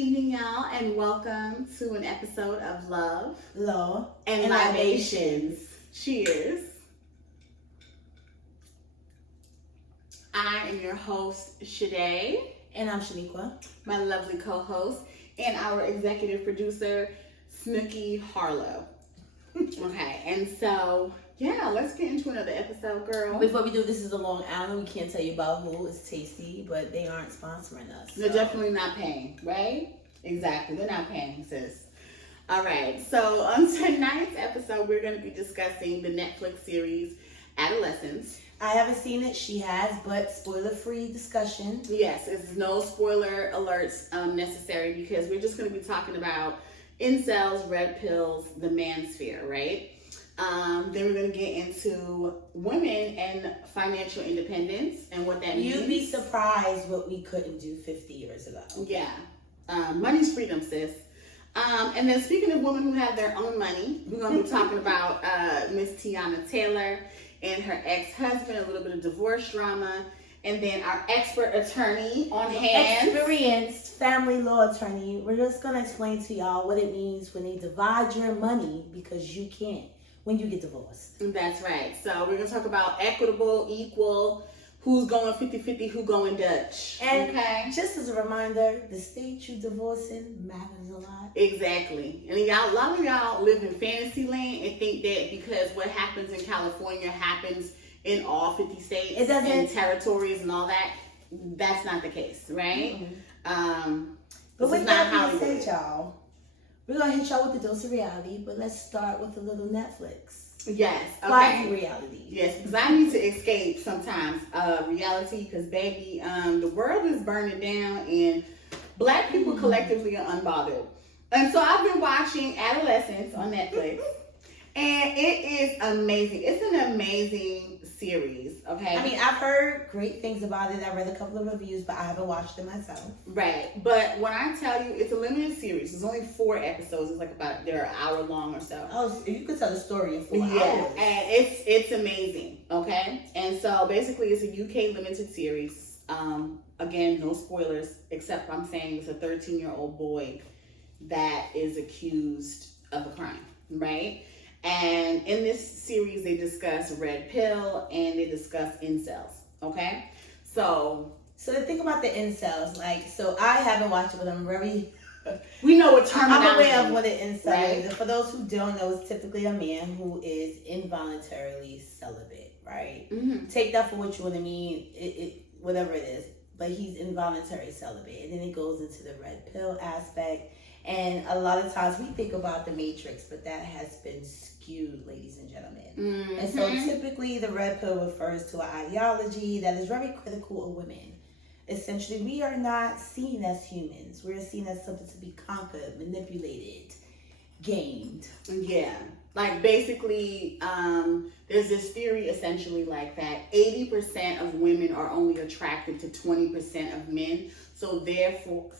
evening, y'all, and welcome to an episode of Love, Law, and Libations. Cheers. I am your host, Shade. And I'm Shaniqua. My lovely co-host, and our executive producer, Snooky Harlow. Okay, and so, yeah, let's get into another episode, girl. Before we do, this is a Long Island. We can't tell you about who. It's tasty, but they aren't sponsoring us. They're definitely not paying, right? Exactly, they're not paying, sis. All right, so on tonight's episode, we're going to be discussing the Netflix series Adolescence. I haven't seen it. She has, but spoiler-free discussion. Yes, it's no spoiler alerts necessary because we're just going to be talking about incels, red pills, the manosphere, right? Then we're going to get into women and financial independence and what that means. You'd be surprised what we couldn't do 50 years ago. Yeah. Money's freedom, sis. And then speaking of women who have their own money, we're going to be talking about Miss Teyana Taylor and her ex-husband, a little bit of divorce drama, and then our expert attorney on hand. Experienced family law attorney. We're just going to explain to y'all what it means when they divide your money because you can't when you get divorced. That's right. So we're going to talk about equitable, equal, who's going 50-50, who going Dutch. And okay. Just as a reminder, the state you divorcing matters a lot. Exactly. And y'all, a lot of y'all live in fantasy land and think that because what happens in California happens in all 50 states It doesn't, and territories and all that. That's not the case, right? Mm-hmm. But with that being said, y'all, we're going to hit y'all with the dose of reality, but let's start with a little Netflix. Yes. Okay. Quasi reality. Yes, because I need to escape sometimes reality because, baby, the world is burning down and Black people collectively are unbothered. And so I've been watching Adolescence on Netflix, and it is amazing. It's an amazing series, okay? I mean, I've heard great things about it. I read a couple of reviews, but I haven't watched it myself. Right. But when I tell you, it's a limited series. There's only 4 episodes. It's like they're an hour long or so. Oh, so you could tell the story in 4 hours. Yeah, and it's amazing, okay? And so basically it's a UK limited series. Again, no spoilers, except I'm saying it's a 13-year-old boy that is accused of a crime, right? And in this series, they discuss red pill and they discuss incels, okay? So the thing about the incels, so I haven't watched it, but I'm very... We know what terminology. I'm aware of what an incel right? is. And for those who don't know, it's typically a man who is involuntarily celibate, right? Mm-hmm. Take that for what you want to mean, whatever it is. But he's involuntary celibate. And then it goes into the red pill aspect. And a lot of times we think about the Matrix, but that has been skewed, ladies and gentlemen. Mm-hmm. And so typically the red pill refers to an ideology that is very critical of women. Essentially, we are not seen as humans. We're seen as something to be conquered, manipulated, gained. Yeah. Like basically, there's this theory essentially like that 80% of women are only attracted to 20% of men. So therefore,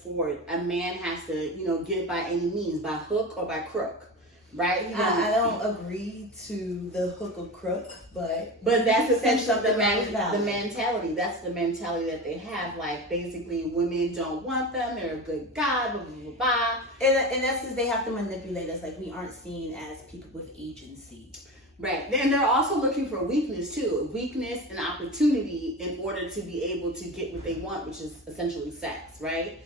a man has to, get it by any means, by hook or by crook, right? I don't agree to the hook or crook, but that's essentially the valid. mentality. That's the mentality that they have. Like basically, women don't want them. They're a good guy, blah blah blah blah. In essence, they have to manipulate us. Like we aren't seen as people with agency. Right. Then they're also looking for weakness too. Weakness and opportunity in order to be able to get what they want, which is essentially sex, right?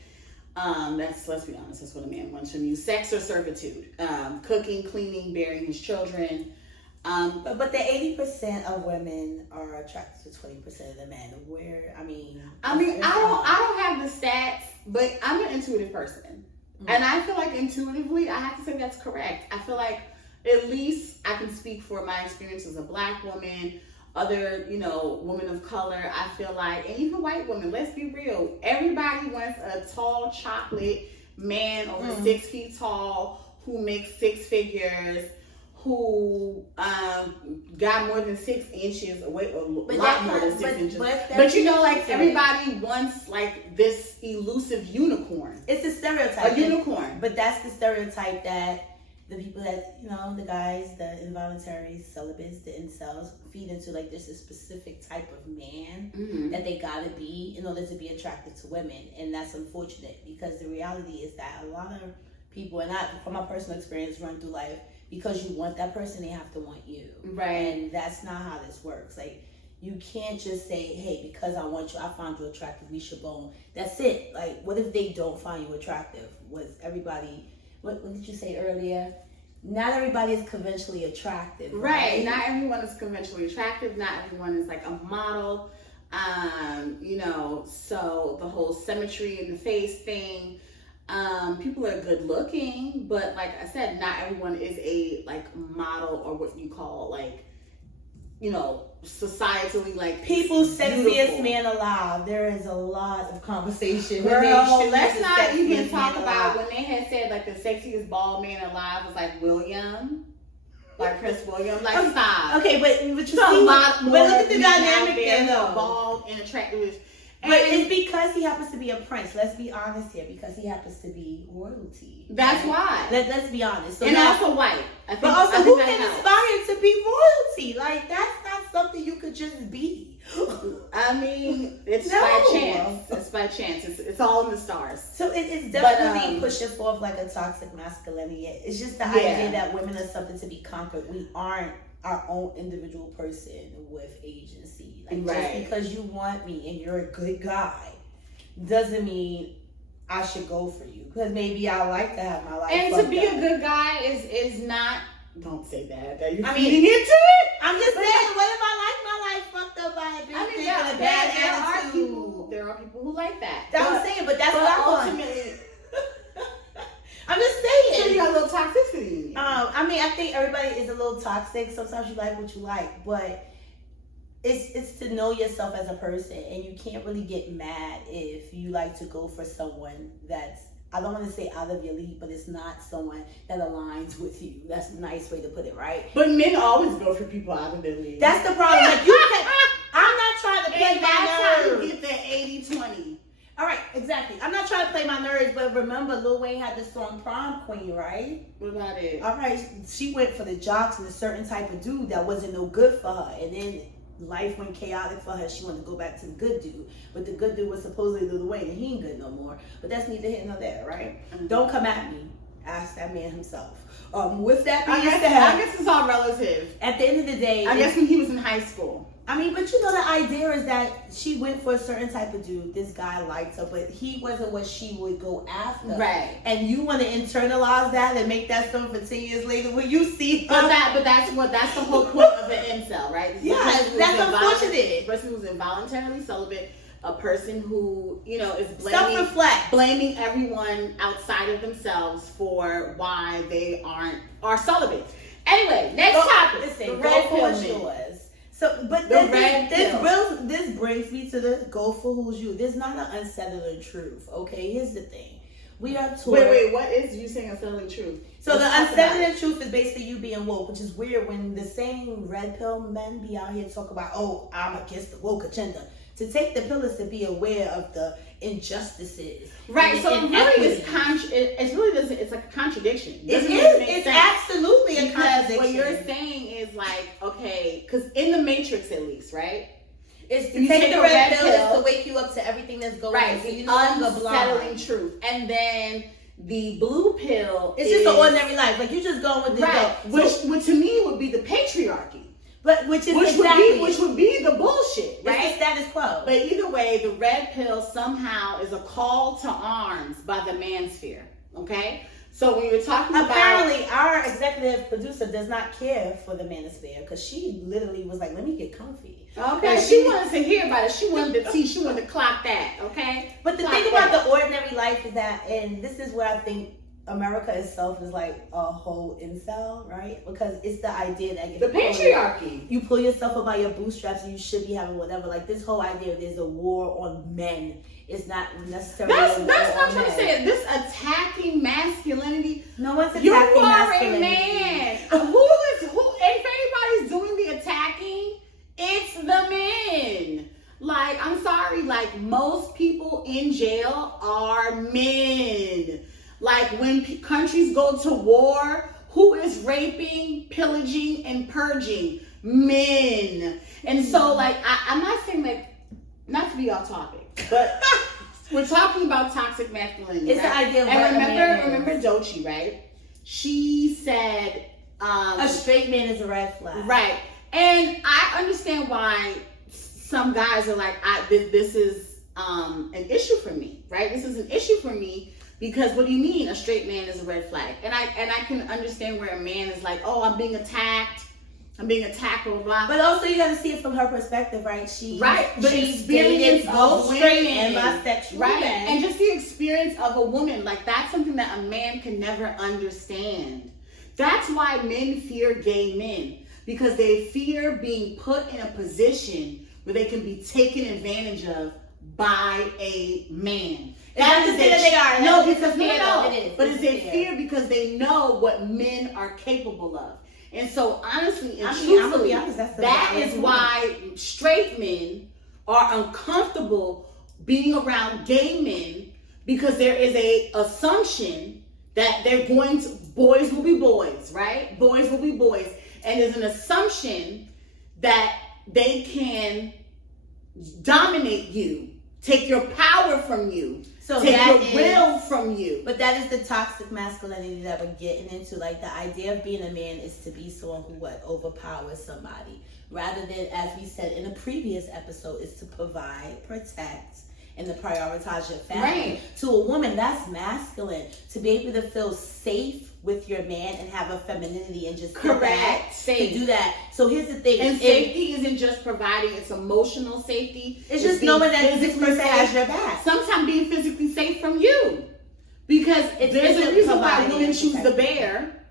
Let's be honest, that's what a man wants from you. Sex or servitude. Cooking, cleaning, bearing his children. But the 80% of women are attracted to 20% of the men. I don't have the stats, but I'm an intuitive person. Mm-hmm. And I feel like intuitively, I have to say that's correct. I feel like at least I can speak for my experience as a Black woman, other, women of color. I feel like, and even white women, let's be real. Everybody wants a tall chocolate man over 6 feet tall who makes 6 figures, who got more than 6 inches away, or a lot more than 6 inches. But everybody wants like this elusive unicorn. It's a stereotype. A unicorn. But that's the stereotype that the people that, the guys, the involuntary celibates, the incels, feed into like there's a specific type of man that they gotta be in order to be attracted to women. And that's unfortunate because the reality is that a lot of people, and I, from my personal experience, run through life, because you want that person, they have to want you. Right. And that's not how this works. Like, you can't just say, hey, because I want you, I found you attractive, we should bone. That's it. Like, what if they don't find you attractive? Was everybody... What did you say earlier? Not everybody is conventionally attractive. Right. Not everyone is conventionally attractive. Not everyone is like a model. So the whole symmetry in the face thing. People are good looking, but like I said, not everyone is a like model or what you call like, societally like people's sexiest beautiful man alive. There is a lot of conversation. Girl, let's not even talk about when they had said like the sexiest bald man alive was like William, like Chris William. Like stop. Okay, but you see a lot more. But look at the dynamic there, though. Bald and attractive. But it's because he happens to be a prince. Let's be honest here. Because he happens to be royalty. That's why. Let's be honest. So and also white. But also, who can aspire to be royalty? Like, that's not something you could just be. I mean, it's by chance. It's by chance. It's all in the stars. So it's definitely pushing forth like a toxic masculinity. It's just the idea that women are something to be conquered. We aren't our own individual person with agency. Like, just because you want me and you're a good guy doesn't mean I should go for you. Because maybe I like to have my life. And to be a good guy is not. Don't say that. You're into it. I'm just saying, what if I like my life fucked up by a bitch thinking a bad attitude? There are people who like that. That's what I'm saying, but that's what I want. I'm just saying. So you got a little toxicity. I think everybody is a little toxic. Sometimes you like what you like, but it's to know yourself as a person, and you can't really get mad if you like to go for someone that's, I don't want to say out of your league, but it's not someone that aligns with you. That's a nice way to put it, right? But men always go for people out of their league. That's the problem. Like, I'm not trying to play my nerves. That's how you get that 80-20. All right, exactly. I'm not trying to play my nerves, but remember, Lil Wayne had the song Prom Queen, right? What about it? All right, she went for the jocks and a certain type of dude that wasn't no good for her, and then life went chaotic for her. She wanted to go back to the good dude, but the good dude was supposedly Lil Wayne, and he ain't good no more. But that's neither here nor there, right? Mm-hmm. Don't come at me. Ask that man himself. With that being said, I guess it's all relative. At the end of the day, I guess when he was in high school. I mean, but the idea is that she went for a certain type of dude. This guy liked her, but he wasn't what she would go after. Right. And you want to internalize that and make that stuff for 10 years later when you see her. But that's the whole point of an incel, right? Yeah, that's unfortunate. A person who's involuntarily celibate, a person who, is blaming everyone outside of themselves for why they are celibate. Anyway, next topic. Listen, red pill yours. So, but this brings me to the go for who's you. There's not an unsettling truth, okay? Here's the thing. We are taught... Wait, what is you saying unsettling truth? So the unsettling truth is basically you being woke, which is weird when the same red pill men be out here talk about, oh, I'm against the woke agenda. To take the pill is to be aware of the injustices. Right, so it really is it's like a contradiction. It's absolutely a contradiction. What you're saying is like, okay, because in the Matrix at least, right? It's to take the red pill is to wake you up to everything that's going on. So you're no longer blind. Truth. And then the blue pill is just an ordinary life. Like, you just going with the flow. Which to me would be the patriarchy. But which would be the bullshit, right? It's the status quo. But either way, the red pill somehow is a call to arms by the manosphere. Okay, so when you're talking apparently our executive producer does not care for the manosphere because she literally was like, "Let me get comfy." Okay, she wanted to hear about it. She wanted the tea. She wanted to clock that. Okay, but the thing about the ordinary life is that, and this is where I think America itself is like a whole incel, right? Because it's the idea that the patriarchy. You pull yourself up by your bootstraps and you should be having whatever. Like, this whole idea there's a war on men is not necessarily that's what I'm trying to say. This attacking masculinity. No one's attacking masculinity. You are masculinity. a man. who? If anybody's doing the attacking, it's the men. Like, I'm sorry. Like, most people in jail are men. Like, when countries go to war, Who is raping, pillaging, and purging? Men. And so, like, I'm not saying, like, not to be off topic, but we're talking about toxic masculinity. It's right? the idea of and what a man is. remember Doechii, right? She said, a straight man is a red flag. Right. And I understand why some guys are like, this is an issue for me, right? This is an issue for me because what do you mean a straight man is a red flag? And I can understand where a man is like, oh, I'm being attacked, blah, blah. But also you gotta see it from her perspective, right? The experience of straight women, and bisexual right? men. And just the experience of a woman, like that's something that a man can never understand. That's why men fear gay men, because they fear being put in a position where they can be taken advantage of by a man. That is that they are. No, because no. It is. But it's their fear because they know what men are capable of. And so honestly and truthfully, I'm gonna be honest, that is why straight men are uncomfortable being around gay men, because there is a assumption that they're going to, boys will be boys, right? Boys will be boys. And there's an assumption that they can dominate you, take your power from you, so take that your will from you. But that is the toxic masculinity that we're getting into. Like, the idea of being a man is to be someone who overpowers somebody, rather than, as we said in a previous episode, is to provide, protect, and to prioritize your family. Right. To a woman, that's masculine. To be able to feel safe with your man and have a femininity and just correct, safe to do that. So here's the thing. And safety isn't just providing, it's emotional safety. It's just knowing that this person has your back. Sometimes being physically safe from you. Because there's a reason why women choose the bear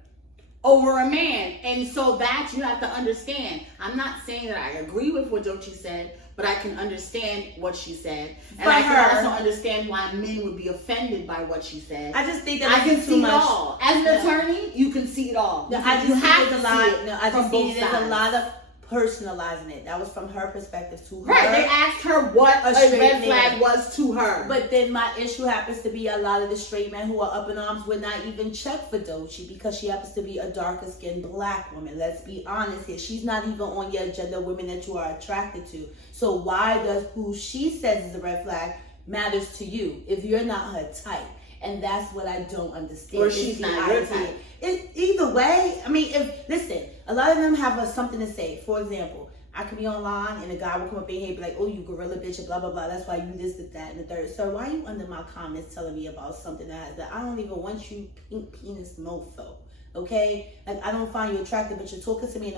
over a man. And so that you have to understand. I'm not saying that I agree with what Doechii said, but I can understand what she said. And I can also understand why men would be offended by what she said. I just think that I can see it all. As an attorney, you can see it all. No, I just think there's a lot. No, I just think there's a lot of personalizing it. That was from her perspective to her. Right. They asked her what a red flag was to her. But then my issue happens to be a lot of the straight men who are up in arms would not even check for Doechii because she happens to be a darker skinned black woman. Let's be honest here. She's not even on your agenda, women that you are attracted to. So why does who she says is a red flag matters to you if you're not her type? And that's what I don't understand. Or she's not your type. Either way, I mean, listen, a lot of them have something to say. For example, I could be online and a guy will come up in here and be like, oh, you gorilla bitch, and blah, blah, blah. That's why you this, that, and the third. Sir, why are you under my comments telling me about something that I don't even want you, pink penis mofo. Okay? Like, I don't find you attractive, but you're talking to me in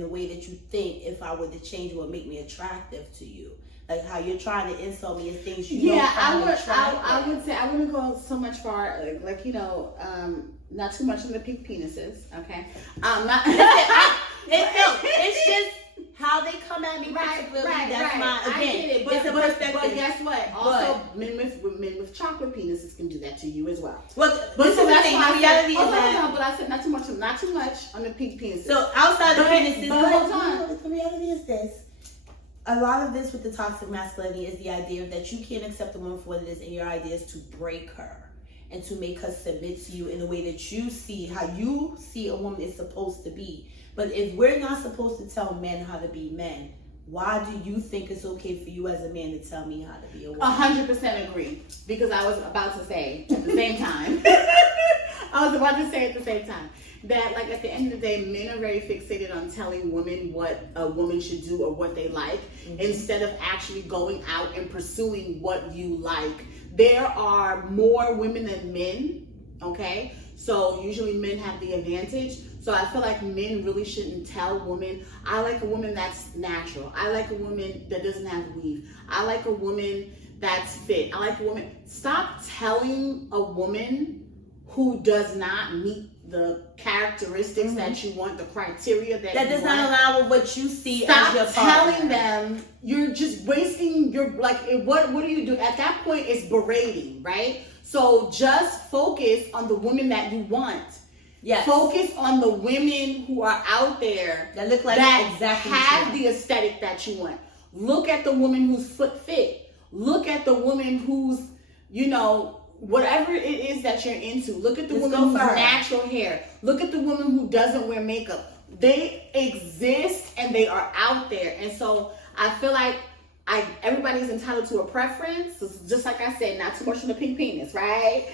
the way that you think if I were to change it would make me attractive to you. Like how you're trying to insult me and things you don't find attractive. I would say I wouldn't go so much far, like not too much in the pink penises, okay? It's just how they come at me. Right. That's my again. I get it, it's a perspective. But guess what? Also, men with chocolate penises can do that to you as well. Well, but so that's why the reality is that. But I said not too much on the pink penises. So outside the penises, but hold on. The reality is this. A lot of this with the toxic masculinity is the idea that you can't accept a woman for what it is, and your idea is to break her and to make her submit to you in the way that you see how you see a woman is supposed to be. But if we're not supposed to tell men how to be men, why do you think it's okay for you as a man to tell me how to be a woman? 100% agree. Because I was about to say at the same time. That, like, at the end of the day, men are very fixated on telling women what a woman should do or what they like, instead of actually going out and pursuing what you like. There are more women than men, okay? So usually men have the advantage. So I feel like men really shouldn't tell women, I like a woman that's natural. I like a woman that doesn't have weave. I like a woman that's fit. I like a woman. Stop telling a woman who does not meet the characteristics that you want, the criteria that does not align with what you see Stop as your partner. telling them. You're just wasting your, like, what do you do? At that point, it's berating, right? So just focus on the women that you want. Yes. Focus on the women who are out there that look like that exactly have the aesthetic that you want. Look at the woman who's foot fit. Look at the woman who's, whatever it is that you're into. Look at the Let's woman go who's for her. natural hair. Look at the woman who doesn't wear makeup. They exist and they are out there. And so I feel like everybody's entitled to a preference. So just like I said, not too much on the pink penis, right?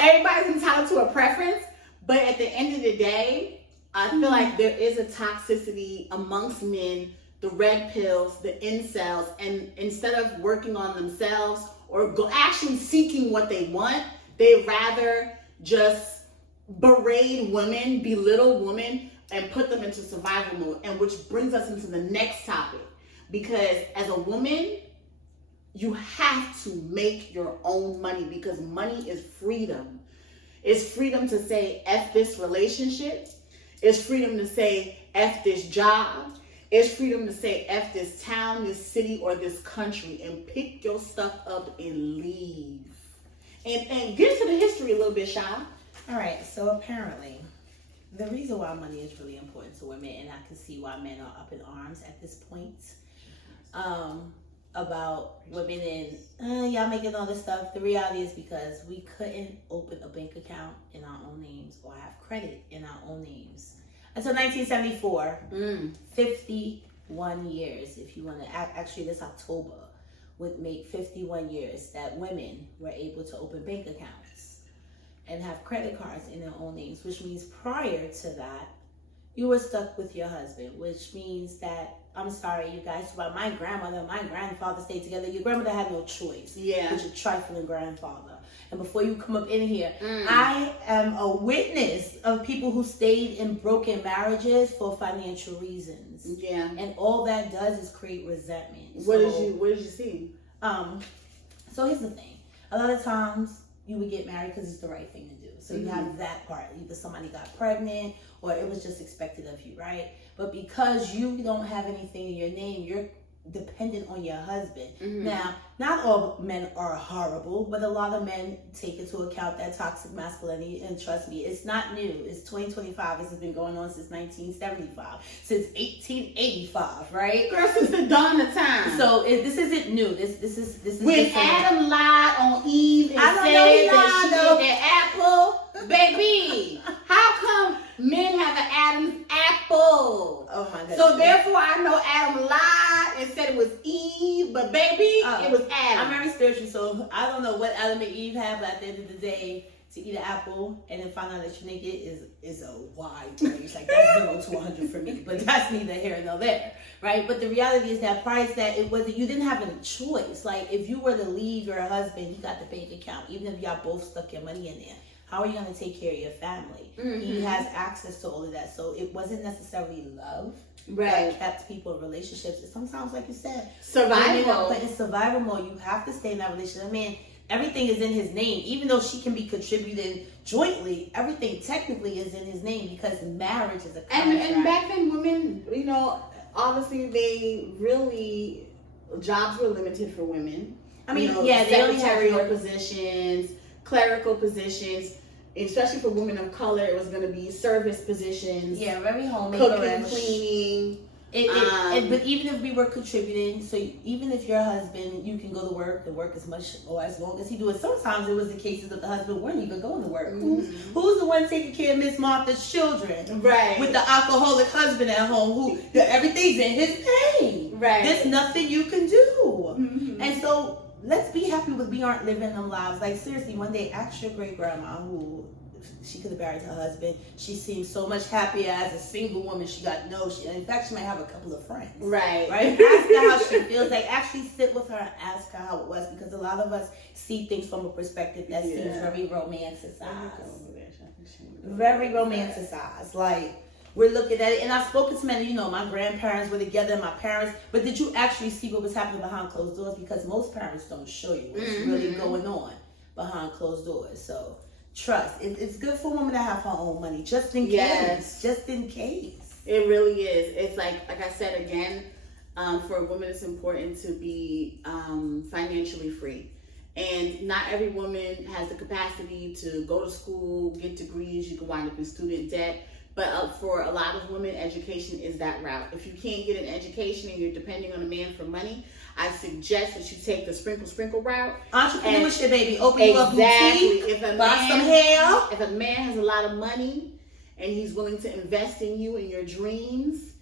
Everybody's entitled to a preference. But at the end of the day, I feel like there is a toxicity amongst men, the red pills, the incels, and instead of working on themselves or actually seeking what they want, they rather just berate women, belittle women, and put them into survival mode. And which brings us into the next topic. Because as a woman, you have to make your own money, because money is freedom. It's freedom to say F this relationship. It's freedom to say F this job. It's freedom to say F this town, this city, or this country, and pick your stuff up and leave. And get into the history a little bit, Sha. All right, so apparently, the reason why money is really important to women, and I can see why men are up in arms at this point, about women and y'all making all this stuff. The reality is because we couldn't open a bank account in our own names or have credit in our own names until 1974. 51 years, if you want to, actually this October would make 51 years that women were able to open bank accounts and have credit cards in their own names, which means prior to that, you were stuck with your husband, which means that, I'm sorry, you guys, but my grandmother and my grandfather stayed together. Your grandmother had no choice. Yeah. With your trifling grandfather. And before you come up in here, I am a witness of people who stayed in broken marriages for financial reasons. Yeah. And all that does is create resentment. What did you see? So here's the thing. A lot of times you would get married because it's the right thing to do. So you have that part. Either somebody got pregnant or it was just expected of you, right? But because you don't have anything in your name, you're dependent on your husband. Now, not all men are horrible, but a lot of men take into account that toxic masculinity, and trust me, it's not new. It's 2025. This has been going on since 1975, since 1885, right? Girl, since the dawn of time. So this isn't new. This is when Adam lied on Eve and I don't said know he that she lied, ate that apple, baby, how come men have an Adam's apple? Oh my goodness. So therefore, I know Adam lied and said it was Eve, but baby, it was Adam. I'm very spiritual, so I don't know what Adam and Eve had, but at the end of the day, to eat an apple and then find out that you're naked is a wide range. Like that's 0 to 100 for me, but that's neither here nor there, right? But the reality is that prior to that, you didn't have a choice. Like if you were to leave your husband, he got the bank account, even if y'all both stuck your money in there. How are you going to take care of your family? He has access to all of that. So it wasn't necessarily love that kept people in relationships. It's sometimes, like you said, survival. But in survival mode, you have to stay in that relationship. I mean, everything is in his name. Even though she can be contributing jointly, everything technically is in his name because marriage is a contract. And back then, women, obviously jobs were limited for women. I mean, they only secretarial positions, clerical positions, especially for women of color, it was going to be service positions. Yeah, very homemaker, cooking, cleaning. But even if we were contributing, so even if your husband, you can go to work, the work as much or as long as he do it. Sometimes it was the cases that the husband weren't even going to work. Who's the one taking care of Miss Martha's children? Right. With the alcoholic husband at home, everything's in his name. Right. There's nothing you can do. And so let's be happy with we aren't living them lives. Like seriously, one day ask your great grandma who she could have married her husband. She seems so much happier as a single woman. In fact, she might have a couple of friends. Right. Ask her how she feels. Like actually sit with her and ask her how it was, because a lot of us see things from a perspective that seems very romanticized. Very romanticized. Like we're looking at it, and I've spoken to many, my grandparents were together, my parents, but did you actually see what was happening behind closed doors? Because most parents don't show you what's really going on behind closed doors. So trust. It's good for a woman to have her own money, just in case. Yes. Just in case. It really is. It's like I said again, for a woman, it's important to be financially free. And not every woman has the capacity to go to school, get degrees. You can wind up in student debt. But for a lot of women, education is that route. If you can't get an education and you're depending on a man for money, I suggest that you take the sprinkle route. Entrepreneurship, baby. Open you up boutique, buy some hair. If a man has a lot of money and he's willing to invest in you and your dreams,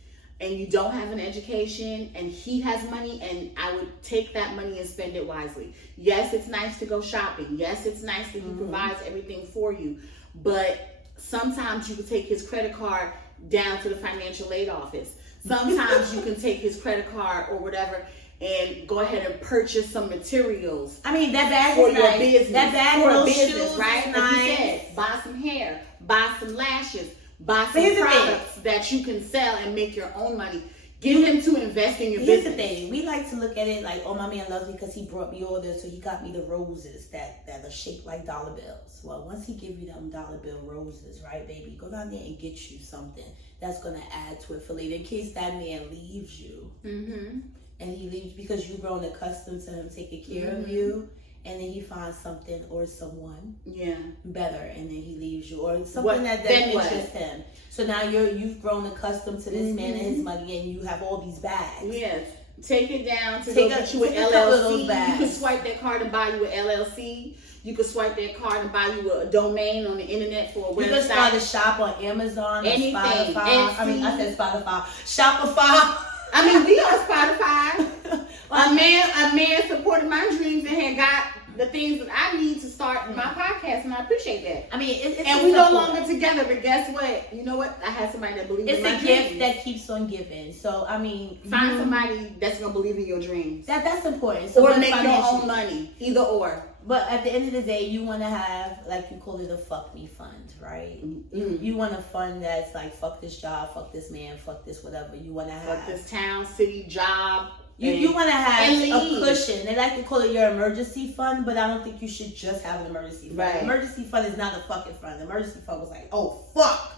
and you don't have an education, and he has money, and I would take that money and spend it wisely. Yes, it's nice to go shopping. Yes, it's nice that he provides everything for you. But sometimes you can take his credit card down to the financial aid office. Sometimes you can take his credit card or whatever and go ahead and purchase some materials. I mean, that bag for is your nice. business. That bag for and a those business, shoes right? is Like nice. you said, buy some hair, buy some lashes, buy some products that you can sell and make your own money. Get him to invest in your business. Here's the thing. We like to look at it like, oh, my man loves me because he brought me all this, so he got me the roses that are shaped like dollar bills. Well, once he give you them dollar bill roses, right, baby, go down there and get you something that's going to add to it for later in case that man leaves you. Mm-hmm. And he leaves because you've grown accustomed to him taking care of you. And then he finds something or someone better, and then he leaves you, or something that doesn't interest him. So now you've grown accustomed to this man and his money, and you have all these bags. Yes, take it down to go get you an LLC. You can swipe that card and buy you an LLC. You can swipe that card and buy you a domain on the internet for a website. You can start a shop on Amazon, anything. Spotify. I mean, I said Spotify, Shopify. I mean, we on Spotify. A man supported my dreams and had got the things that I need to start my podcast, and I appreciate that. I mean, and we no longer together, but guess what? You know what? I had somebody that believes in my dreams. It's a gift that keeps on giving. So, I mean, find somebody that's gonna believe in your dreams. That's important. So or make your own money, either or. But at the end of the day, you want to have, like you call it, a fuck me fund, right? Mm-hmm. You want a fund that's like, fuck this job, fuck this man, fuck this whatever. You want to have fuck this town, city, job. You want to have a cushion. They like to call it your emergency fund, but I don't think you should just have an emergency fund. Right. Emergency fund is not a fucking fund. The emergency fund was like, oh fuck,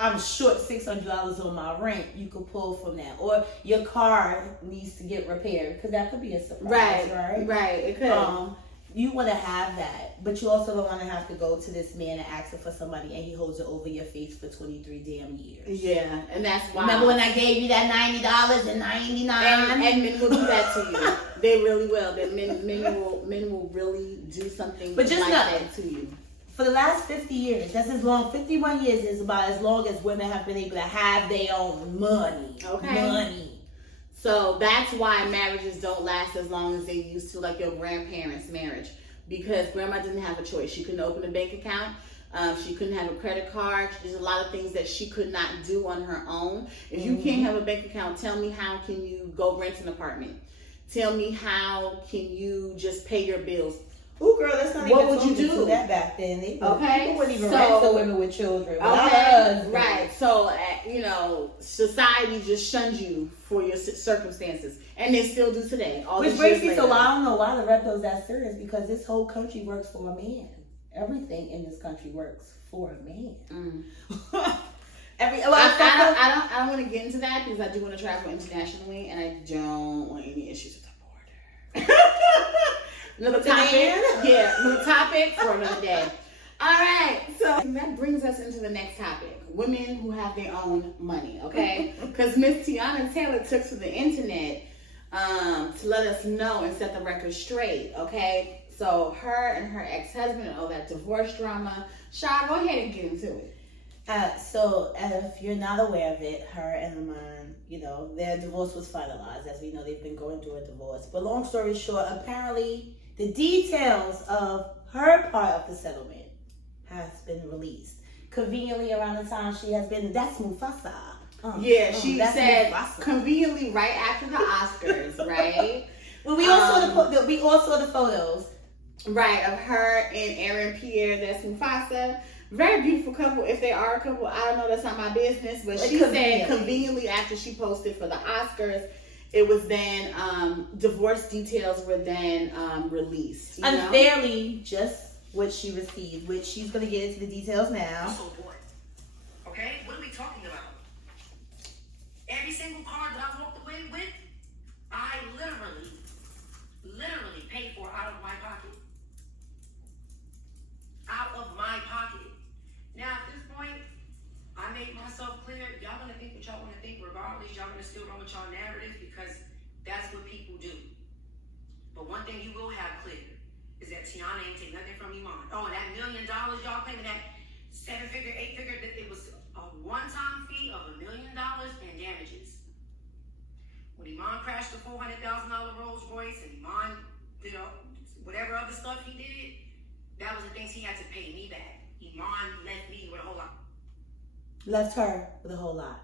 I'm short $600 on my rent. You could pull from that, or your car needs to get repaired because that could be a surprise, right? Right. It could. You want to have that, but you also don't want to have to go to this man and ask him for somebody, and he holds it over your face for 23 damn years. Yeah, and that's why. Remember when I gave you that $90.99? And men will do that to you. They really will. That men will really do something but just like that to you. For the last 50 years, that's as long. 51 years is about as long as women have been able to have their own money. Okay. Money. So that's why marriages don't last as long as they used to, like your grandparents' marriage. Because grandma didn't have a choice. She couldn't open a bank account. She couldn't have a credit card. There's a lot of things that she could not do on her own. If you can't have a bank account, tell me how can you go rent an apartment? Tell me how can you just pay your bills? Ooh, girl, that's not what even would you do that back then. People wouldn't even rent for women with children. Okay, right. So, society just shunned you for your circumstances, and they still do today. Which brings me, so I don't know why the rep is that serious, because this whole country works for a man. Everything in this country works for a man. I don't want to get into that because I do want to travel internationally, and I don't want any issues with the border. Another topic for another day. All right, so that brings us into the next topic: women who have their own money. Okay, because Miss Teyana Taylor took to the internet to let us know and set the record straight. Okay, so her and her ex-husband and all that divorce drama. Sha, go ahead and get into it. So if you're not aware of it, her and Lamont, their divorce was finalized. As we know, they've been going through a divorce. But long story short, apparently the details of her part of the settlement has been released. Conveniently around the time she has been, that's Mufasa. She said Mufasa. Conveniently right after the Oscars, right? Well, we all saw the photos. Right, of her and Aaron Pierre, that's Mufasa. Very beautiful couple. If they are a couple, I don't know, that's not my business. But she said conveniently after she posted for the Oscars, it was then, divorce details were then released. Unfairly, just what she received, which she's going to get into the details now. So boy, okay, what are we talking about? Every single card that I walked away with, I literally paid for out of my pocket. Out of my pocket. Now at this point, I made with y'all narratives because that's what people do. But one thing you will have clear is that Teyana ain't take nothing from Iman. Oh, and that $1 million y'all claiming, that 7-figure, 8-figure, that it was a one-time fee of $1 million and damages. When Iman crashed the $400,000 Rolls Royce and Iman, you know, whatever other stuff he did, that was the things he had to pay me back. Iman left me with a whole lot. Left her with a whole lot,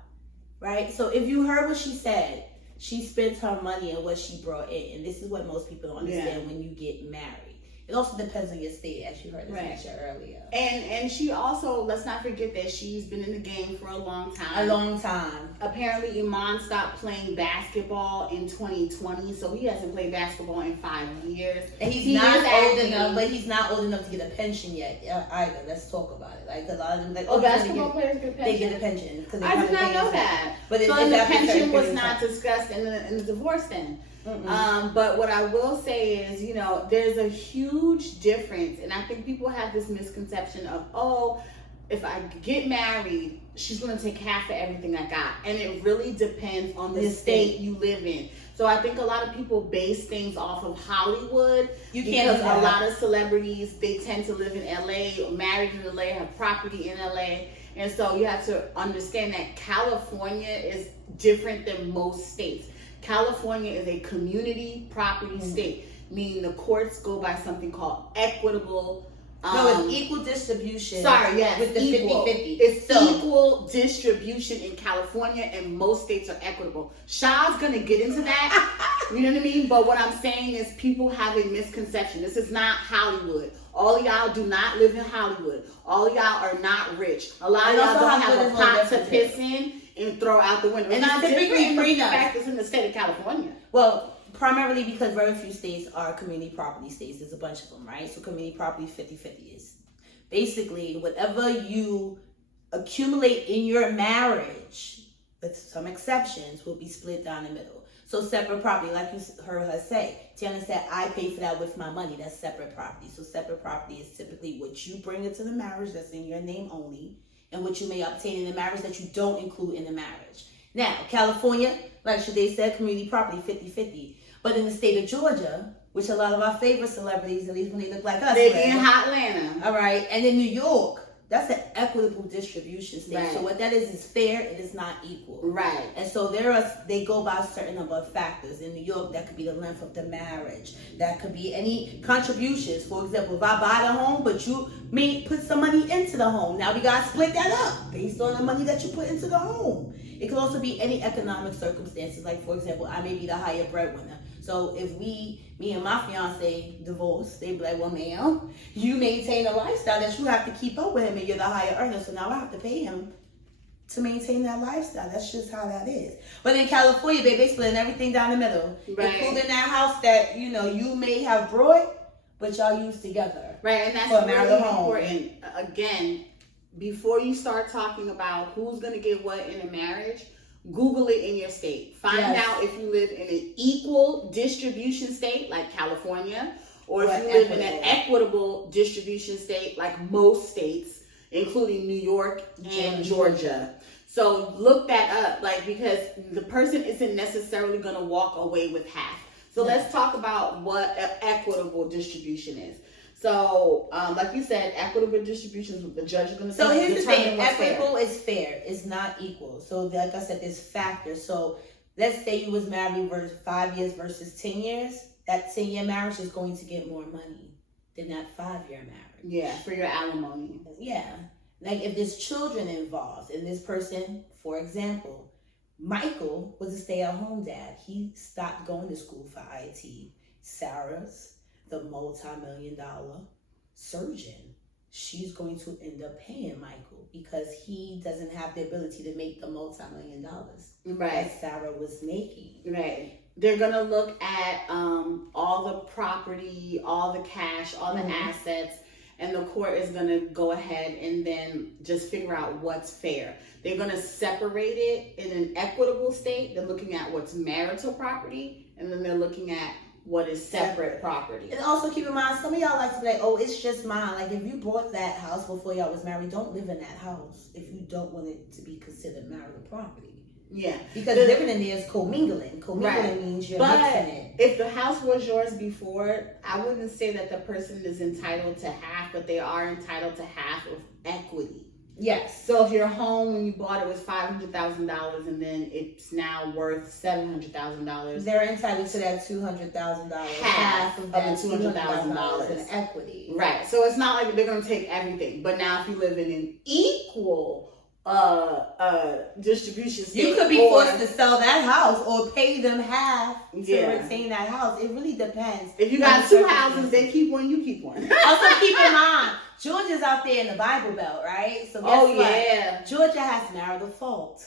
right? So if you heard what she said, she spent her money and what she brought in. And this is what most people don't understand when you get married. It also depends on your state, as you heard this earlier. And she also, let's not forget that she's been in the game for a long time. A long time. Apparently, Iman stopped playing basketball in 2020, so he hasn't played basketball in 5 years. And he's not old enough, but he's not old enough to get a pension yet either. Let's talk about it. Like, a lot of them, like, basketball players get a pension? They get a pension. I did not know that. But so the pension was not discussed in the divorce then. But what I will say is, you know, there's a huge difference, and I think people have this misconception of, oh, if I get married, she's going to take half of everything I got. And it really depends on the state you live in. So I think a lot of people base things off of Hollywood because a lot of celebrities, they tend to live in LA, married in LA, have property in LA. And so you have to understand that California is different than most states. California is a community property state, meaning the courts go by something called equitable. No, it's equal distribution. Sorry, yes, with the 50-50. It's equal distribution in California, and most states are equitable. Shaw's gonna get into that, you know what I mean? But what I'm saying is people have a misconception. This is not Hollywood. All of y'all do not live in Hollywood. All of y'all are not rich. A lot of y'all don't have a pot to piss in and throw out the window. And not typically prenup practice in the state of California. Well, primarily because very few states are community property states. There's a bunch of them, right? So community property 50-50 is basically whatever you accumulate in your marriage, with some exceptions, will be split down the middle. So separate property, like you heard her say, Teyana said, I pay for that with my money. That's separate property. So separate property is typically what you bring into the marriage that's in your name only, and what you may obtain in the marriage that you don't include in the marriage. Now, California, like Shade said, community property 50-50. But in the state of Georgia, which a lot of our favorite celebrities, at least when they look like us, they be in Hotlanta. All right. And in New York, that's an equitable distribution state. Right. So what that is fair, it is not equal. Right. And so they go by a certain number of factors. In New York, that could be the length of the marriage. That could be any contributions. For example, if I buy the home, but you may put some money into the home, now we got to split that up based on the money that you put into the home. It could also be any economic circumstances. Like, for example, I may be the higher breadwinner. So if me and my fiance divorce, they'd be like, well, ma'am, you maintain a lifestyle that you have to keep up with him, and you're the higher earner. So now I have to pay him to maintain that lifestyle. That's just how that is. But in California, baby, they splitting everything down the middle. Right. Including that house that, you know, you may have brought, but y'all used together. Right, and that's really important. Again, before you start talking about who's going to get what in a marriage, Google it in your state. Find out if you live in an equal distribution state like California, or if you live in an equitable distribution state like most states, including New York and Georgia. So look that up, like, because the person isn't necessarily going to walk away with half. So let's talk about what equitable distribution is. So, like you said, equitable distribution is the judge is going to say. So here's the thing: equitable is fair. It's not equal. So, like I said, there's factors. So, let's say you was married for 5 years versus 10 years. That 10-year marriage is going to get more money than that 5-year marriage. Yeah, for your alimony. Yeah, like if there's children involved, and this person, for example, Michael was a stay-at-home dad. He stopped going to school for IT. Sarah's the multi-million-dollar surgeon. She's going to end up paying Michael because he doesn't have the ability to make the multi-million-dollars that Sarah was making. Right. They're going to look at all the property, all the cash, all the assets, and the court is going to go ahead and then just figure out what's fair. They're going to separate it in an equitable state. They're looking at what's marital property, and then they're looking at what is separate property. And also keep in mind, some of y'all like to be like, oh, it's just mine. Like, if you bought that house before y'all was married, don't live in that house if you don't want it to be considered marital property. Yeah. Because living in there is commingling. Commingling means you're mixing it. If the house was yours before, I wouldn't say that the person is entitled to half, but they are entitled to half of equity. Yes. So if your home when you bought it was $500,000 and then it's now worth $700,000, they're entitled to that $200,000, half of that $200,000 in equity. Right. So it's not like they're going to take everything. But now if you live in an equal distribution scheme, you could be forced to sell that house or pay them half to retain that house. It really depends. If you got two houses, they keep one, you keep one. Also keep in mind, Georgia's out there in the Bible Belt, right? So guess what? Georgia has marital fault,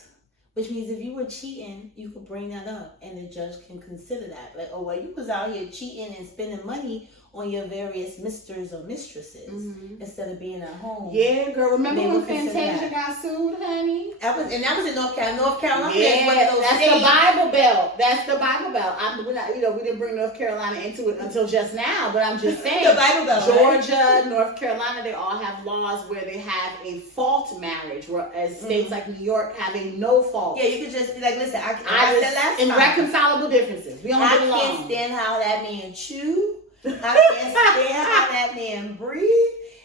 which means if you were cheating, you could bring that up and the judge can consider that. Like, oh, well, you was out here cheating and spending money on your various misters or mistresses instead of being at home. Yeah, girl. Remember when Fantasia got sued, honey? That was in North Carolina. North Carolina is one of those that's states. The Bible Belt. That's the Bible Belt. We're not, we didn't bring North Carolina into it until just now, but I'm just saying. The Bible Belt. Georgia, right? North Carolina, they all have laws where they have a fault marriage, whereas states like New York have a no fault. Yeah, you could just be like, listen, I said last time. Irreconcilable differences. We don't get along. I can't stand how that man chew. I can't stand how that man breathe,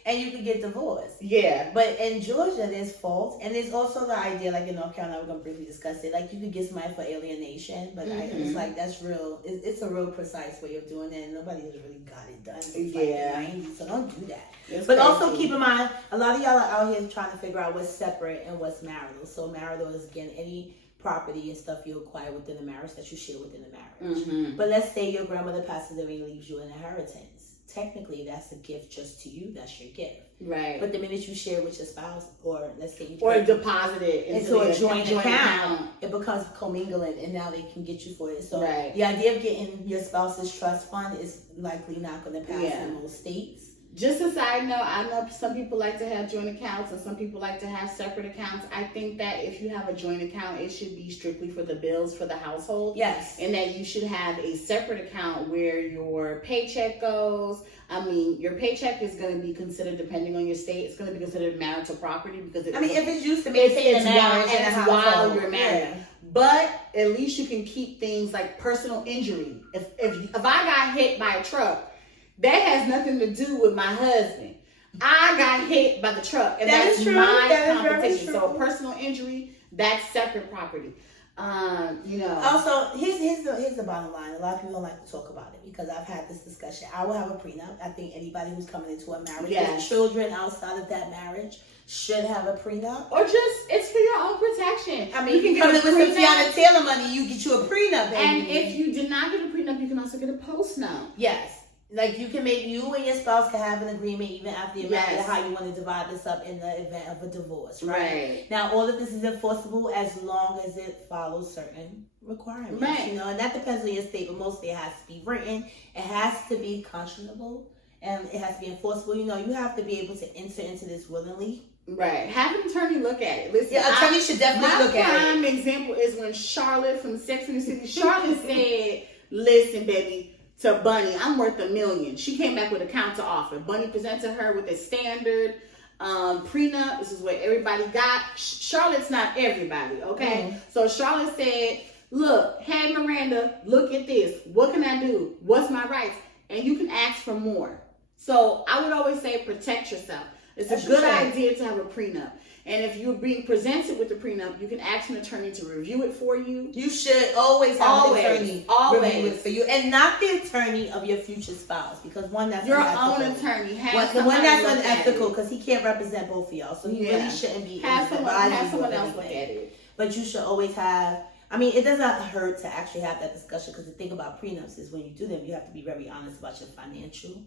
and you could get divorced. Yeah. But in Georgia, there's fault, and there's also the idea, like in North Carolina, we're going to briefly discuss it, like you could get somebody for alienation, but it's like, that's real, it's a real precise way of doing it, and nobody has really got it done since like the 90s, so don't do that. But also keep in mind, a lot of y'all are out here trying to figure out what's separate and what's marital. So marital is, again, any property and stuff you acquire within the marriage that you share within the marriage. But let's say your grandmother passes away and leaves you an inheritance. Technically, that's a gift just to you. That's your gift. Right. But the minute you share with your spouse, or let's say you deposit it into a joint account, it becomes commingling, and now they can get you for it. So the idea of getting your spouse's trust fund is likely not going to pass in most states. Just a side note, I know some people like to have joint accounts and some people like to have separate accounts. I think that if you have a joint account, it should be strictly for the bills for the household. Yes. And that you should have a separate account where your paycheck goes. I mean, your paycheck is going to be considered, depending on your state, it's going to be considered marital property because if it's used to maintain a marriage and a household while you're married. Yeah. But at least you can keep things like personal injury. If I got hit by a truck, that has nothing to do with my husband. I got hit by the truck, and that's my competition. So personal injury, that's separate property. Also, here's the bottom line. A lot of people don't like to talk about it because I've had this discussion. I will have a prenup. I think anybody who's coming into a marriage with children outside of that marriage should have a prenup. Or just, it's for your own protection. I mean, you can come in with some Teyana Taylor money, you get you a prenup, baby. And if you did not get a prenup, you can also get a post note. Yes. Like you and your spouse can have an agreement even after you're married how you want to divide this up in the event of a divorce, right? Now, all of this is enforceable as long as it follows certain requirements, right? And that depends on your state, but mostly it has to be written, it has to be conscionable, and it has to be enforceable. You have to be able to enter into this willingly. Right. Have an attorney look at it. Listen, attorney should definitely look at it. My prime example is when Charlotte from Sex and the City, Charlotte said, listen, baby, to Bunny, I'm worth $1 million. She came back with a counter offer. Bunny presented her with a standard prenup. This is what everybody got. Charlotte's not everybody, okay? So Charlotte said, look, hey Miranda, look at this. What can I do? What's my rights? And you can ask for more. So I would always say protect yourself. It's a good idea to have a prenup. And if you're being presented with the prenup, you can ask an attorney to review it for you. You should always have an attorney review it for you, and not the attorney of your future spouse, because that's your own attorney. The one that's unethical because he can't represent both of y'all, so he really shouldn't be. Have someone else look at it. But you should always have. I mean, it doesn't hurt to actually have that discussion, because the thing about prenups is when you do them, you have to be very honest about your financials.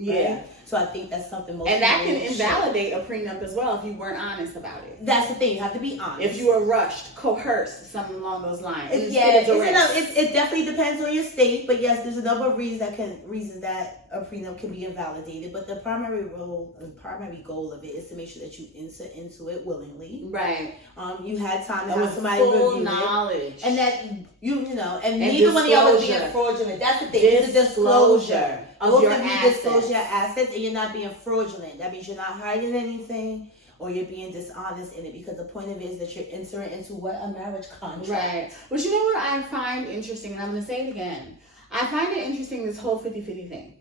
Yeah. Right? So I think that's something most. And that can invalidate a prenup as well if you weren't honest about it. That's the thing. You have to be honest. If you were rushed, coerced, something along those lines. It definitely depends on your state, but yes, there's a number of reasons that a prenup can be invalidated. But the primary goal of it is to make sure that you enter into it willingly. Right. You had time to have somebody review knowledge. And that and neither one of y'all was being fraudulent. That's the thing. It's a disclosure. Of your assets. Disclose your assets, and you're not being fraudulent. That means you're not hiding anything, or you're being dishonest in it, because the point of it is that you're entering into what? A marriage contract. Right. But you know what I find interesting, and I'm going to say it again. I find it interesting, this whole 50-50 thing.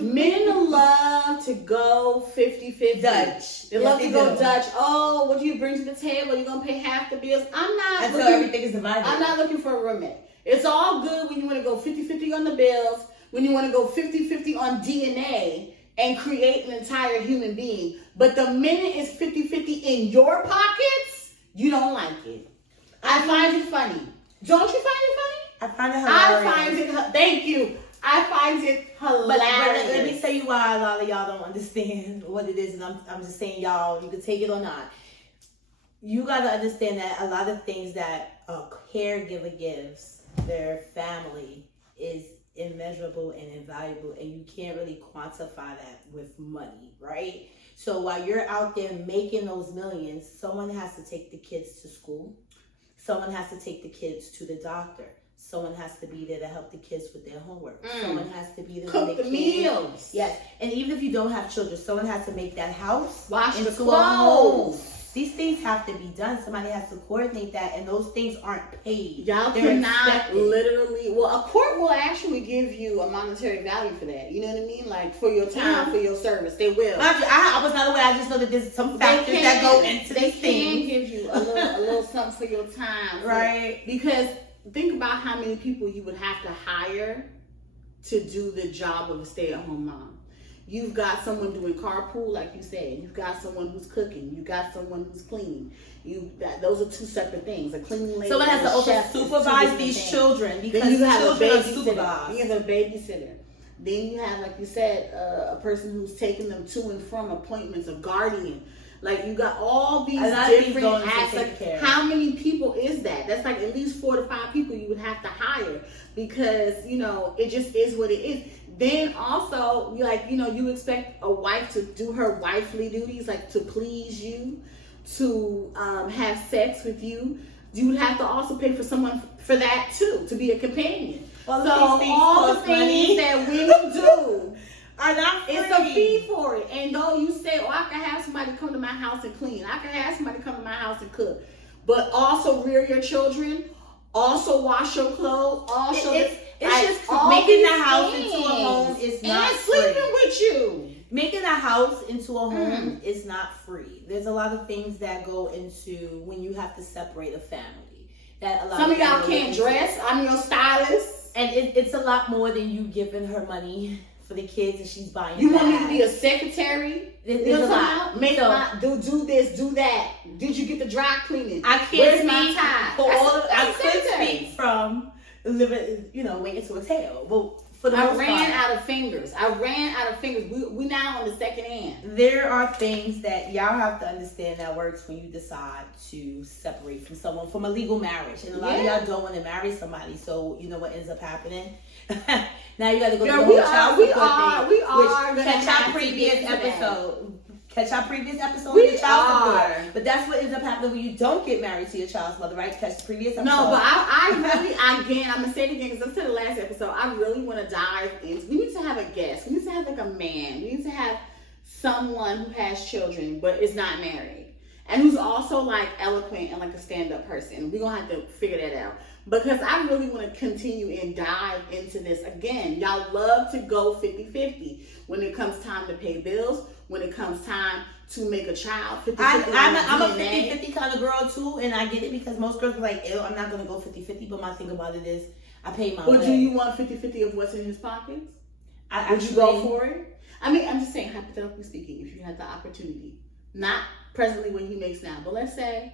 Men love to go 50-50. Dutch. They love to go Dutch. Oh, what do you bring to the table? You're going to pay half the bills. Until everything is divided. I'm not looking for a roommate. It's all good when you want to go 50-50 on the bills, when you want to go 50-50 on DNA and create an entire human being. But the minute it's 50-50 in your pockets, you don't like it. I find it funny. Don't you find it funny? I find it hilarious. Thank you. I find it hilarious. But let me tell you why a lot of y'all don't understand what it is, and I'm just saying, y'all, you can take it or not. You got to understand that a lot of things that a caregiver gives their family is immeasurable and invaluable, and you can't really quantify that with money, right? So while you're out there making those millions, someone has to take the kids to school. Someone has to take the kids to the doctor. Someone has to be there to help the kids with their homework. Someone has to be there to cook the meals. Yes, and even if you don't have children, someone has to make that house wash the into clothes. A home. These things have to be done. Somebody has to coordinate that, and those things aren't paid. Y'all cannot literally. Well, a court will actually give you a monetary value for that. You know what I mean? Like for your time, for your service, they will. I was not aware. I just know that there's some factors that go into these things. They can give you a little something for your time, right? Because think about how many people you would have to hire to do the job of a stay-at-home mom. You've got someone doing carpool, like you said. You've got someone who's cooking. You got someone who's cleaning. Those are two separate things. A cleaning lady. Someone has to also supervise these children, because then you have children a are supervised. You have a babysitter. Then you have, like you said, a person who's taking them to and from appointments, a guardian. Like you got all these different aspects. How many people is that? That's like at least 4 to 5 people you would have to hire, because it just is what it is. Then also, you expect a wife to do her wifely duties, like to please you, to have sex with you. You would have to also pay for someone for that too, to be a companion. Well, so all the things that women do are not free. It's a fee for it. And though you say, I can have somebody come to my house and clean, I can have somebody come to my house and cook, but also rear your children, also wash your clothes, also it's just making the house into a home is not free. And sleeping with you. Making a house into a home is not free. There's a lot of things that go into when you have to separate a family. That a lot Some of y'all can't dress. I'm your stylist. And it's a lot more than you giving her money for the kids and she's buying You want me to be a secretary? There's a lot. Do this, do that. Did you get the dry cleaning? I can't Where's speak my time? for all of, I could speak from living, waiting to exhale. But for the I ran out of fingers. We now on the second hand. There are things that y'all have to understand that works when you decide to separate from someone, from a legal marriage. And a lot of y'all don't want to marry somebody, so you know what ends up happening? Now you got to go to the whole child support thing. Catch our previous episode. Catch our previous episode on the child support. But that's what ends up happening when you don't get married to your child's mother, right? Catch the previous episode. No, but I really, again, I'm going to say it again because I said the last episode, I really want to dive in. We need to have a guest. We need to have like a man. We need to have someone who has children but is not married. And who's also like eloquent and like a stand-up person. We're going to have to figure that out. Because I really want to continue and dive into this. Again, y'all love to go 50-50 when it comes time to pay bills, when it comes time to make a child. I'm a 50-50 kind of girl too, and I get it because most girls are like, ew, I'm not going to go 50-50, but my thing about it is I pay my way. But do you want 50-50 of what's in his pockets? Would you go for it? I mean, I'm just saying, hypothetically speaking, if you had the opportunity, not presently what he makes now, but let's say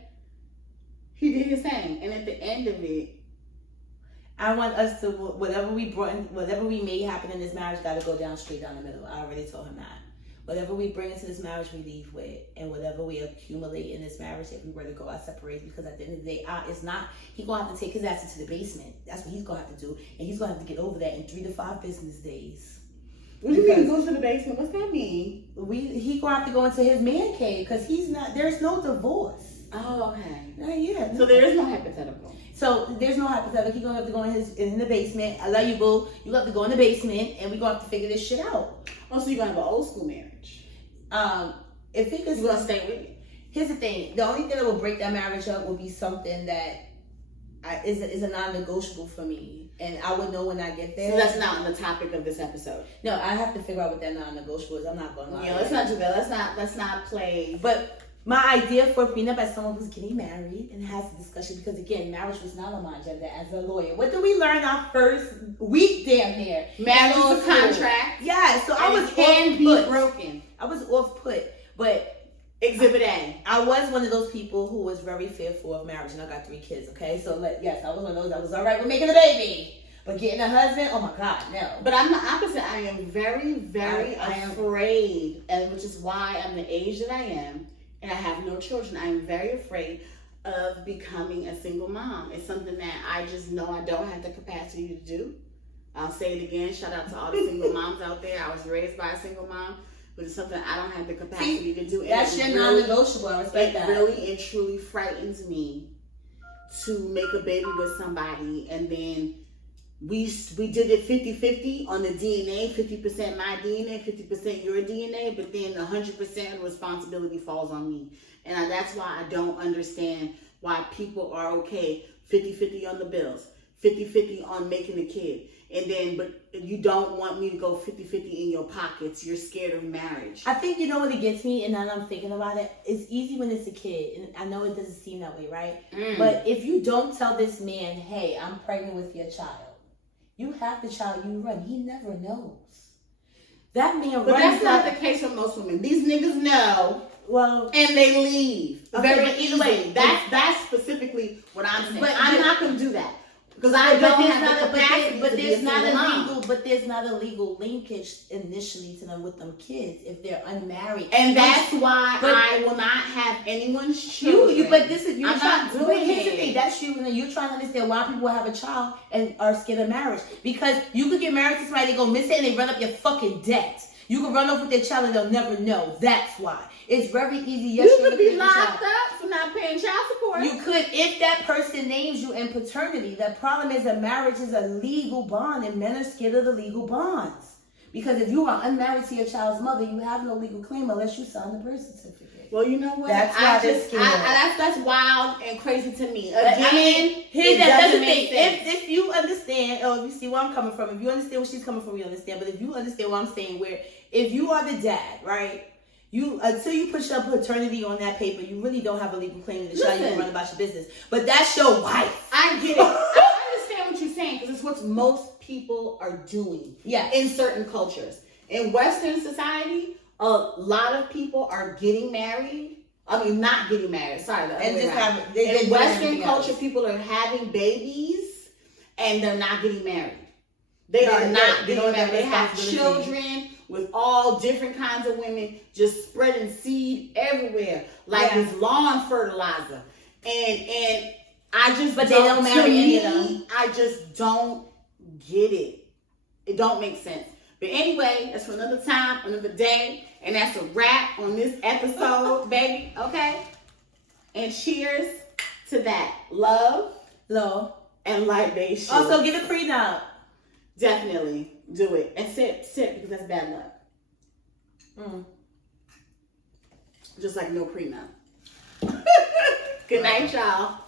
he did his thing, and at the end of it, I want us to, whatever we made happen in this marriage got to go down straight down the middle. I already told him that. Whatever we bring into this marriage, we leave with. And whatever we accumulate in this marriage, if we were to go our separate, because at the end of the day, it's not, he's going to have to take his ass into the basement. That's what he's going to have to do. And he's going to have to get over that in 3 to 5 business days. What do you mean go to the basement? What's that mean? He's going to have to go into his man cave because there's no divorce. Oh, okay. Yeah. So there is no hypothetical. So there's no hypothetical. He's gonna have to go in the basement. I love you, boo. You have to go in the basement, and we're gonna have to figure this shit out. Oh, so you're gonna have an old school marriage? If he could, you're gonna stay with it. Here's the thing. The only thing that will break that marriage up will be something that is a non-negotiable for me. And I would know when I get there. So that's not on the topic of this episode. No, I have to figure out what that non-negotiable is. I'm not going to lie. Yeah, let's not do that. Let's not play. But my idea for a prenup as someone who's getting married and has a discussion, because again, marriage was not on my agenda as a lawyer. What did we learn our first week damn near? Marriage is a contract. Yeah, so I was can be off-put. broken. I was off-put. But Exhibit A. I was one of those people who was very fearful of marriage, and I got 3 kids, okay? So, yes, I was one of those that was all right with making a baby. But getting a husband, oh my God, no. But I'm the opposite. I am very, very afraid, and which is why I'm the age that I am, and I have no children. I am very afraid of becoming a single mom. It's something that I just know I don't have the capacity to do. I'll say it again. Shout out to all the single moms out there. I was raised by a single mom, but it's something I don't have the capacity to do. And that's your non-negotiable. I respect that. It really and truly frightens me to make a baby with somebody, and then we did it 50-50 on the DNA, 50% my DNA, 50% your DNA, but then 100% of the responsibility falls on me. And that's why I don't understand why people are okay 50-50 on the bills, 50-50 on making a kid. And then, but you don't want me to go 50-50 in your pockets. You're scared of marriage. I think, you know what it gets me, and now that I'm thinking about it, it's easy when it's a kid. And I know it doesn't seem that way, right? But if you don't tell this man, hey, I'm pregnant with your child, you have the child, you run. He never knows. That man But that's not the case for most women. These niggas know. Well, and they leave. Okay, Very but either way, that's specifically what I'm saying. But I'm not going to do that. Because I don't have the capacity to be a single mom. But there's not a legal linkage initially to them with them kids if they're unmarried. And that's why I will not have anyone's children. But this is, I'm not doing it. That's you, and you're trying to understand why people have a child and are scared of marriage. Because you could get married to somebody, they go miss it, and they run up your fucking debt. You can run off with their child and they'll never know. That's why. It's very easy. Yes, you could be locked up for not paying child support. You could, if that person names you in paternity. The problem is that marriage is a legal bond, and men are scared of the legal bonds. Because if you are unmarried to your child's mother, you have no legal claim unless you sign the birth certificate. Well, you know what? That's why they're scared. That's wild and crazy to me. Again, that's the thing. If you understand, or if you see where I'm coming from, if you understand where she's coming from, you understand. But if you understand what I'm saying, where if you are the dad, right? You until you push up paternity on that paper, you really don't have a legal claim to the child. You can run about your business. But that's your wife. I get it. I understand what you're saying because it's what most people are doing. Yeah. In certain cultures. In Western society, a lot of people are getting married. I mean, not getting married. Sorry, in Western culture, people are having babies and they're not getting married. They are not getting married. They have children with all different kinds of women, just spreading seed everywhere like it's lawn fertilizer. And I just they don't marry any of them. I just don't get it. It don't make sense. But anyway, that's for another time, another day. And that's a wrap on this episode, baby. Okay? And cheers to that. Love. And libation. Also, get a prenup. Definitely do it. And sip because that's bad luck. Just like no prenup. Good night, y'all.